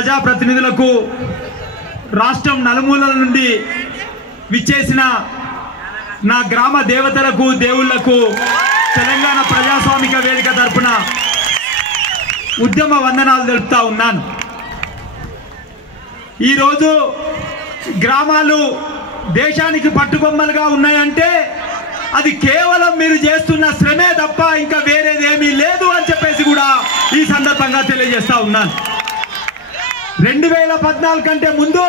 ప్రజాప్రతినిధులకు రాష్ట్రం నలుమూలల నుండి విచ్చేసిన నా గ్రామ దేవతలకు దేవుళ్లకు తెలంగాణ ప్రజాస్వామిక వేదిక తరపున ఉద్యమ వందనాలు తెలుపుతా ఉన్నాను. ఈరోజు గ్రామాలు దేశానికి పట్టుకొమ్మలుగా ఉన్నాయంటే అది కేవలం మీరు చేస్తున్న శ్రమే తప్ప ఇంకా వేరేదేమీ లేదు అని చెప్పేసి కూడా ఈ సందర్భంగా తెలియజేస్తా ఉన్నాను. 2014 కంటే ముందు,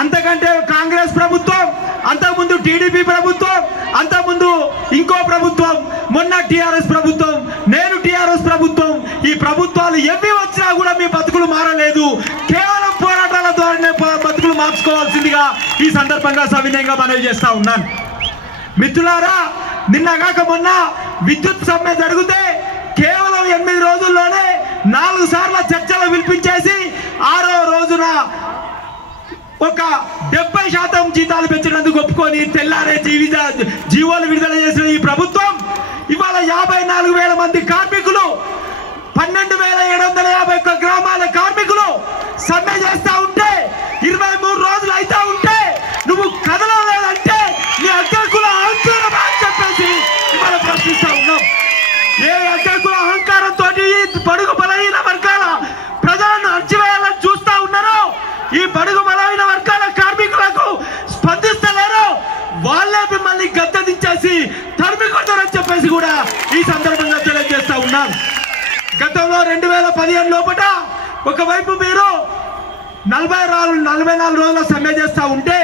అంతకంటే కాంగ్రెస్ ప్రభుత్వం, అంతకుముందు టీడీపీ ప్రభుత్వం, అంతకుముందు ఇంకో ప్రభుత్వం, మొన్న టీఆర్ఎస్ ప్రభుత్వం, నేను టీఆర్ఎస్ ప్రభుత్వం, ఈ ప్రభుత్వాలు ఎన్ని వచ్చినా కూడా మీ బతుకులు మారలేదు. కేవలం పోరాటాల ద్వారానే బతుకులు మార్చుకోవాల్సిందిగా ఈ సందర్భంగా సవినయంగా మనవి చేస్తా ఉన్నాను. మిత్రులారా, నిన్నగాక మొన్న విద్యుత్ సమ్మె జరిగితే కేవలం 8 రోజుల్లోనే 4 సార్లు చర్చలు పిలిపించేసి 6వ రోజున ఒక 70% జీతాలు పెంచినందుకు ఒప్పుకొని తెల్లారే జీవోలు విడుదల చేసిన ఈ ప్రభుత్వం ఇవాళ 54,000 మంది కార్మికులు, 12,751 గ్రామాల కార్మికులు సమ్మె చేస్తా ఉంటే 23 రోజులు అయితే ఉంటే నువ్వు కదలలేదంటే నీ అగ్రకుల అహంకారం అని చెప్పేసి ఇవాళ ప్రశ్నిస్తా ఉన్నాం. ఏ అగ్రకుల అహంకారంతో బడుగు బలహీన వర్గాల ప్రజలను అణచివేయాలని చూస్తా ఉన్నారో, ఈ బడుగు బలహీన వర్గాల కార్మికులకు స్పందిస్తలేరో వాళ్ళే మిమ్మల్ని గద్దెదించేసి తరిమి కొడతారని చెప్పేసి కూడా ఈ సందర్భంగా తెలియజేస్తా ఉన్నాను. గతంలో 2015 లోపల ఒకవైపు మీరు 44 రోజుల సమ్మె చేస్తా ఉంటే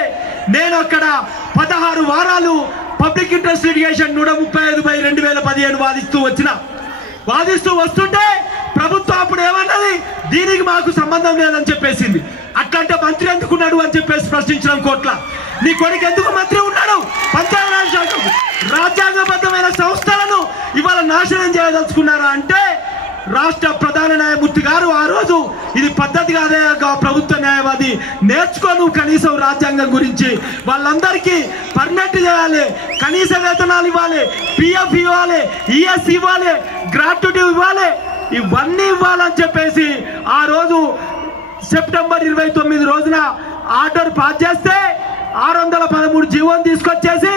నేను అక్కడ 16 వారాలు పబ్లిక్ ఇంట్రెస్ట్ లిటిగేషన్ 135/2015 వాదిస్తూ వస్తుంటే ప్రభుత్వం అప్పుడు ఏమన్నది, దీనికి మాకు సంబంధం లేదని చెప్పేసింది. అట్లంటే మంత్రి ఎందుకున్నాడు అని చెప్పేసి ప్రశ్నించడం కోట్ల. నీ కొడుకు ఎందుకు మంత్రి ఉన్నాడు? పంచాయతీరాజ్ శాఖ రాజ్యాంగబద్ధమైన సంస్థలను ఇవాళ నాశనం చేయదలుచుకున్నారా అంటే రాష్ట్ర ప్రధాన న్యాయమూర్తి గారు ఆ రోజు ఇది పద్ధతి కాదే, ప్రభుత్వ న్యాయవాది నేర్చుకోను కనీసం రాజ్యాంగం గురించి, వాళ్ళందరికీ పర్మనెంట్ చేయాలి, కనీస వేతనాలు ఇవ్వాలి, పిఎఫ్ ఇవ్వాలి, ఈఎస్ ఇవ్వాలి, గ్రాట్యుటీ ఇవ్వాలి, ఇవన్నీ ఇవ్వాలని చెప్పేసి ఆ రోజు సెప్టెంబర్ 29 రోజున ఆర్డర్ పాస్ చేస్తే 613 జీవోని తీసుకొచ్చేసి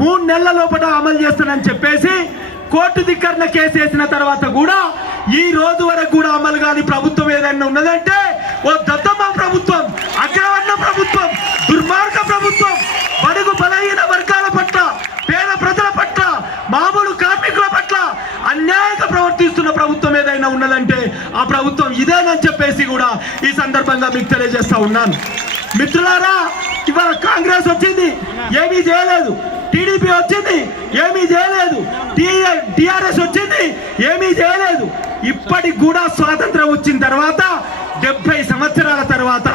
3 నెలల లోపల అమలు చేస్తానని చెప్పేసి కోర్టు ధిక్కరణ కేసు వేసిన తర్వాత కూడా ఈ రోజు వరకు కూడా అమలు కాని ప్రభుత్వం ఏదైనా ఉన్నదంటే ఓ దత్తమ్మ ప్రభుత్వం, అగ్రవర్ణ ప్రభుత్వం, దుర్మార్గ ప్రభుత్వం, బడుగు బలహీన వర్గాల పట్ల, పేద ప్రజల పట్ల, మామూలు కార్మికుల పట్ల అన్యాయంగా ప్రవర్తిస్తున్న ప్రభుత్వం ఏదైనా ఉన్నదంటే ఆ ప్రభుత్వం ఇదేనని చెప్పేసి కూడా ఈ సందర్భంగా మీకు తెలియజేస్తా ఉన్నాను. మిత్రులారా, ఇవాళ కాంగ్రెస్ వచ్చింది, ఏమీ చేయలేదు. టీడీపీ వచ్చింది, ఏమీ చేయలేదు. టీఆర్ఎస్ వచ్చింది, ఏమీ చేయలేదు. ఇప్పటికి కూడా స్వాతంత్రం వచ్చిన తర్వాత 70 సంవత్సరాల తర్వాత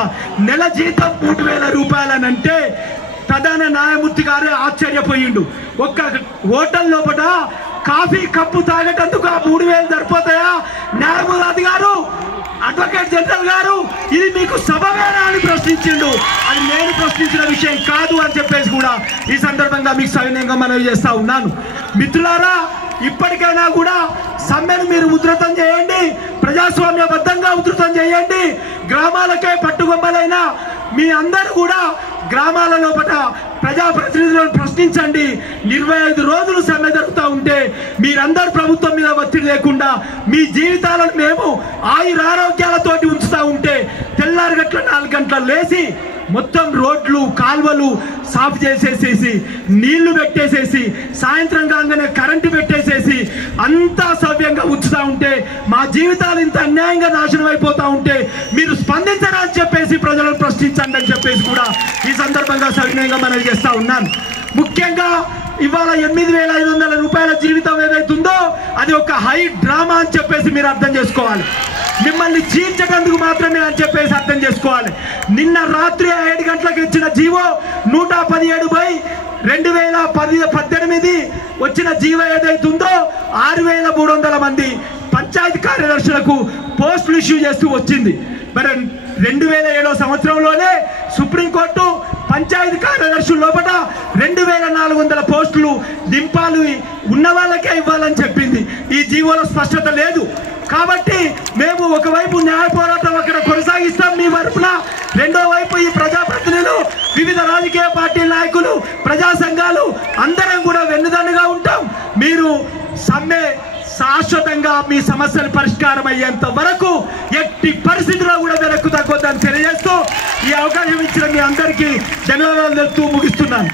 నెల జీతం 3,000 రూపాయలనంటే ప్రధాన న్యాయమూర్తి గారు ఆశ్చర్యపోయిండు. ఒక్క హోటల్ లోపల కాఫీ కప్పు తాగేటందుకు ఆ 3,000 సరిపోతాయా? న్యాయమూర్తి గారు, అడ్వకేట్ జనరల్ గారు, ఇది మీకు సబమేనా అని ప్రశ్నించిండు. అది నేను ప్రశ్నించిన విషయం కాదు అని చెప్పేసి కూడా ఈ సందర్భంగా మీకు సవినయంగా మనవి చేస్తా ఉన్నాను. మిత్రులారా, ఇప్పటికైనా కూడా సమ్మెను మీరు ఉధృతం చేయండి, ప్రజాస్వామ్యబద్ధంగా ఉధృతం చేయండి. గ్రామాలకే పట్టుకొమ్మలైన మీ అందరూ కూడా గ్రామాల లోపల ప్రజాప్రతినిధులను ప్రశ్నించండి. 25 రోజులు సమ్మె జరుగుతూ ఉంటే మీరందరూ ప్రభుత్వం మీద ఒత్తిడి లేకుండా మీ జీవితాలను మేము ఆయురారోగ్యాలతోటి ఉంచుతూ ఉంటే తెల్లారి గంటల 4 గంటలు లేచి మొత్తం రోడ్లు కాల్వలు సాఫ్ చేసేసేసి నీళ్లు పెట్టేసేసి సాయంత్రం కాగానే కరెంటు పెట్టేసేసి అంతా సవ్యంగా ఉంచుతూ ఉంటే మా జీవితాలు ఇంత అన్యాయంగా నాశనం అయిపోతూ ఉంటే మీరు స్పందించరా అని చెప్పేసి ప్రజలను ప్రశ్నించండి అని చెప్పేసి కూడా ఈ సందర్భంగా సవినయంగా మనవి చేస్తా ఉన్నాను. ముఖ్యంగా ఇవాళ 8,500 రూపాయల జీవితం ఏదైతుందో అది ఒక హై డ్రామా అని చెప్పేసి మీరు అర్థం చేసుకోవాలి. మిమ్మల్ని చీల్చటందుకు మాత్రమే అని చెప్పేసి అర్థం చేసుకోవాలి. నిన్న రాత్రి 7 గంటలకు ఇచ్చిన జీవో 117/2018 వచ్చిన జీవో ఏదైతుందో 6,300 మంది పంచాయతీ కార్యదర్శులకు పోస్టులు ఇష్యూ చేస్తూ వచ్చింది. మరి 2007 సంవత్సరంలోనే సుప్రీంకోర్టు పంచాయతీ కార్యదర్శుల లోపల 2400 పోస్టులు దింపాలు ఉన్న వాళ్ళకే ఇవ్వాలని చెప్పింది. ఈ జీవోలో స్పష్టత లేదు. కాబట్టి మేము ఒకవైపు న్యాయ పోరాటం అక్కడ కొనసాగిస్తాం మీ వైపున, రెండో వైపు ఈ ప్రజాప్రతినిధులు, వివిధ రాజకీయ పార్టీల నాయకులు, ప్రజా సంఘాలు అందరం కూడా వెన్నుదన్నుగా ఉంటాం. మీరు సమ్మె శాశ్వతంగా మీ సమస్యలు పరిష్కారం అయ్యేంత వరకు ఎట్టి పరిస్థితుల్లో కూడా వెనక్కు తగ్గొద్దని తెలియజేస్తూ ఈ అవకాశం ఇచ్చిన మీ అందరికీ ధన్యవాదాలు తెలుపుతూ ముగిస్తున్నాను.